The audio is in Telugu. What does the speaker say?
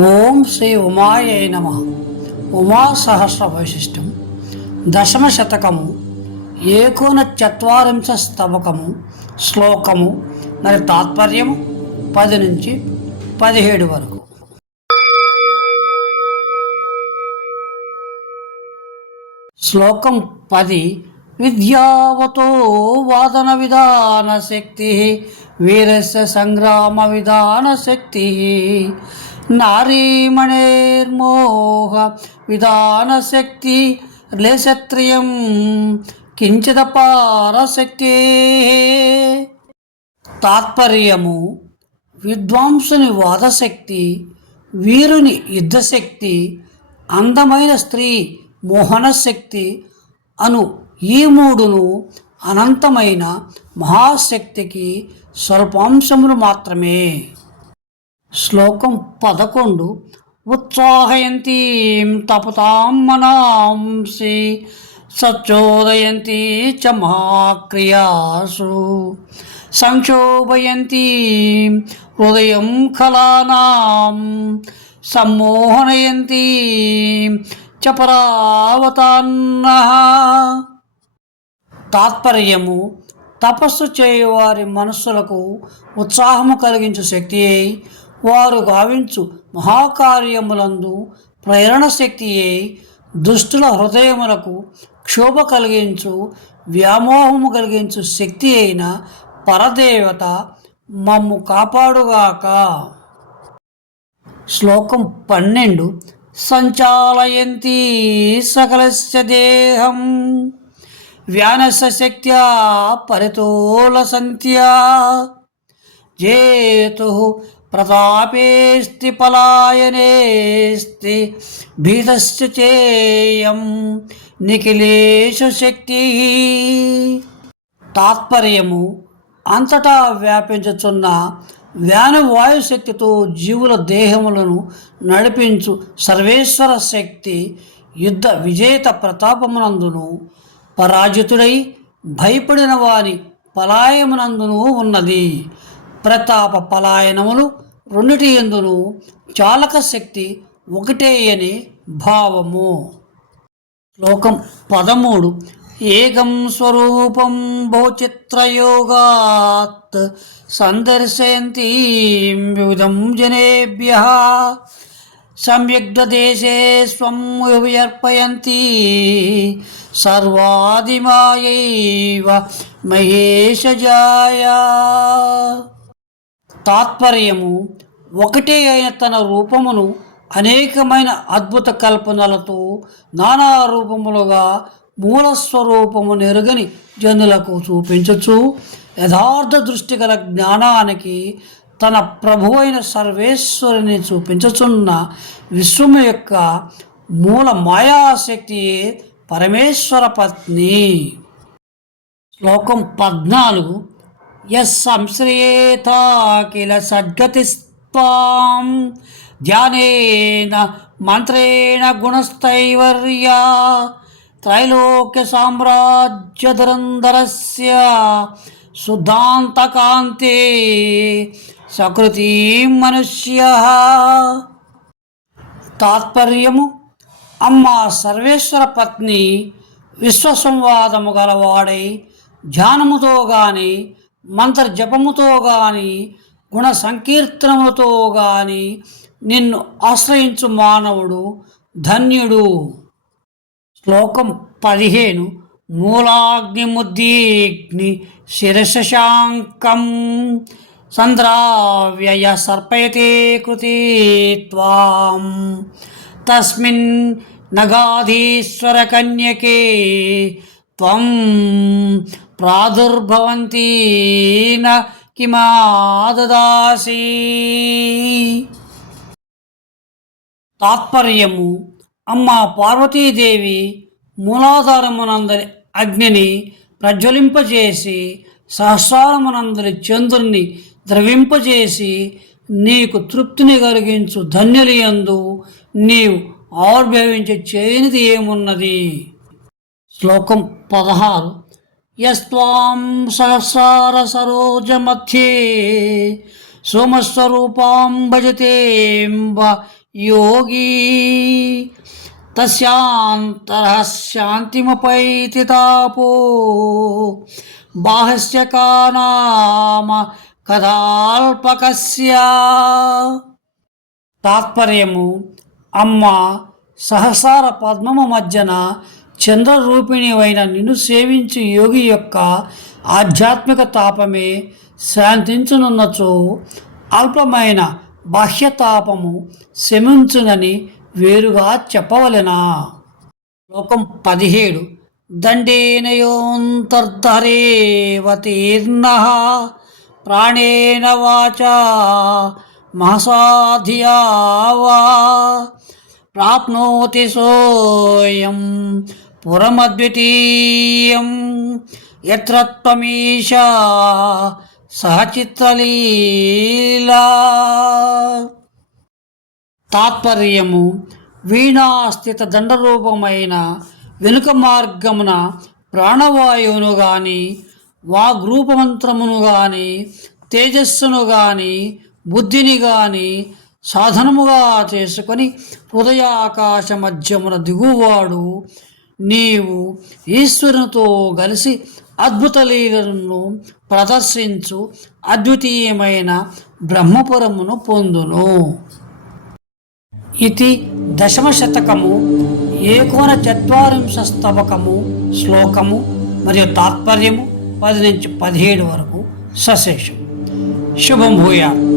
ఓం శ్రీ ఉమాయ నమ. ఉమా సహస్ర వైశిష్టం దశమ శతకము ఏకోన చత్వారింశ స్తవకము శ్లోకము. మరి తాత్పర్యము? పది నుంచి పదిహేడు వరకు. శ్లోకం పది. విద్యావతో వాదన విధాన శక్తి. వీరస్య సంగ్రామ విధాన శక్తి. నారీమణేర్మోహ విధాన శక్తి లేశత్రియం కించిదపారశక్తి తాత్పర్యము విద్వాంసుని వాదశక్తి వీరుని యుద్ధశక్తి అందమైన స్త్రీ మోహనశక్తి అను ఈ మూడును అనంతమైన మహాశక్తికి స్వల్పాంశములు మాత్రమే. శ్లోకం పదకొండు. ఉత్సాహయంతీం తపతాం మనాంసి సచ్చోదయంతి చ మహాక్రియాసు. సంక్షోభయంతి హృదయం కళానాం సమ్మోహనయంతి చ పరావతాన్న. తాత్పర్యము తపస్సు చేయువారి మనస్సులకు ఉత్సాహము కలిగించు శక్తి అయి వారు గావించు మహాకార్యములందు ప్రేరణ శక్తి దుష్టుల హృదయములకు క్షోభ కలిగించు వ్యామోహము కలిగించు శక్తి అయిన పరదేవత మమ్ము కాపాడుగాక. శ్లోకం పన్నెండు. సంచాలయంతి సకలస్య దేహం వ్యానస శక్త్యా పరితోలసంత్యా. జేతు ప్రతాపేస్తి పలాయనేస్తి భీతశ్చ చేయం నిఖిలేశ శక్తి తాత్పర్యము అంతటా వ్యాపించుచున్న వ్యాను వాయుశక్తితో జీవుల దేహములను నడిపించు సర్వేశ్వర శక్తి యుద్ధ విజేత ప్రతాపమునందును పరాజితుడై భయపడిన వాని పలాయమునందును ఉన్నది. ప్రతాప పలాయనములు రెండిటి ఎందును చాలక శక్తి ఒకటే అని భావము. శ్లోకం పదమూడు. ఏకం స్వరూపం బహుచిత్రయోగాత్ సందర్శయంతి వివిధం జనేభ్య. సంయుగ్ధదేశే స్వం విర్పయంతి సర్వాదిమాయైవ మహేషజాయ. తాత్పర్యము ఒకటే అయిన తన రూపమును అనేకమైన అద్భుత కల్పనలతో నానా రూపములుగా మూలస్వరూపము నెరుగని జనులకు చూపించచ్చు. యథార్థ దృష్టి గల జ్ఞానానికి తన ప్రభు అయిన సర్వేశ్వరుని చూపించుచున్న విశ్వము యొక్క మూల మాయాశక్తియే పరమేశ్వర పత్ని. శ్లోకం పద్నాలుగు. ఎస్ కిల సద్గతిస్వాం ధ్యానేన మంత్రేణ గుణస్థైవర్య. త్రైలోక్య సామ్రాజ్యధురంధరస్య శుద్ధాంతకాంతే సకృతి మనుష్య. తాత్పర్యము? అమ్మ సర్వేశ్వర పత్ని విశ్వసంవాదము గలవాడై ధ్యానముతో గాని మంత్ర జపముతో గాని గుణ సంకీర్తనములతో గాని నిన్ను ఆశ్రయించు మానవుడు ధన్యుడు. శ్లోకం పదిహేను. మూలాగ్నిముద్దీగ్ని శిరశశాంకం సంద్రావ్యయ సర్పయతే కృతి త్వాం. తస్మిన్ నగాధీశ్వర కన్యకే త్వం. ప్రాదుర్భవంతి న కిమాదదాసి తాత్పర్యము అమ్మ పార్వతీదేవి మూలాధారమునందరి అగ్నిని ప్రజ్వలింపజేసి సహస్రారమునందరి చంద్రుని ద్రవింపజేసి నీకు తృప్తిని కలిగించు ధన్యులియందు నీవు ఆవిర్భవించి చేయనిది ఏమున్నది? శ్లోకం పదహారు. యస్వాం సహస్రార సరోజ మధ్యే సోమస్వరూపాం భజతేంబ యోగీ. తస్యాంతరః శాంతిముపైతి తాపో బాహస్య కానామ కథాల్పకస్య. తాత్పర్యము అమ్మ సహసార పద్మము మధ్యన చంద్రరూపిణివైన నిన్ను సేవించు యోగి యొక్క ఆధ్యాత్మిక తాపమే శాంతించునున్నచో అల్పమైన బాహ్య తాపము శమించునని వేరుగా చెప్పవలెనా? లోకం పదిహేడు. దండేనయోంతర్ధరేవతీర్ణ ప్రాణేన వాచా మహసాధియా వా ప్రాప్నోతి సోయం పురమద్వితీయం. ఎత్ర సహచిత్రలీలా. తాత్పర్యము వీణాస్థిత దండరూపమైన వెనుక మార్గమున ప్రాణవాయువును గాని వాగ్రూపమంత్రమును గాని తేజస్సును గాని బుద్ధిని గాని సాధనముగా చేసుకొని హృదయాకాశ మధ్యమున దిగువాడు నీవు ఈశ్వరునితో కలిసి అద్భుత లీలను ప్రదర్శించు అద్వితీయమైన బ్రహ్మపురమును పొందును. ఇది దశమశతకము ఏకోన చత్వరింశస్తవకము శ్లోకము మరియు తాత్పర్యము పది నుంచి పదిహేడు వరకు సశేషం. శుభం భూయా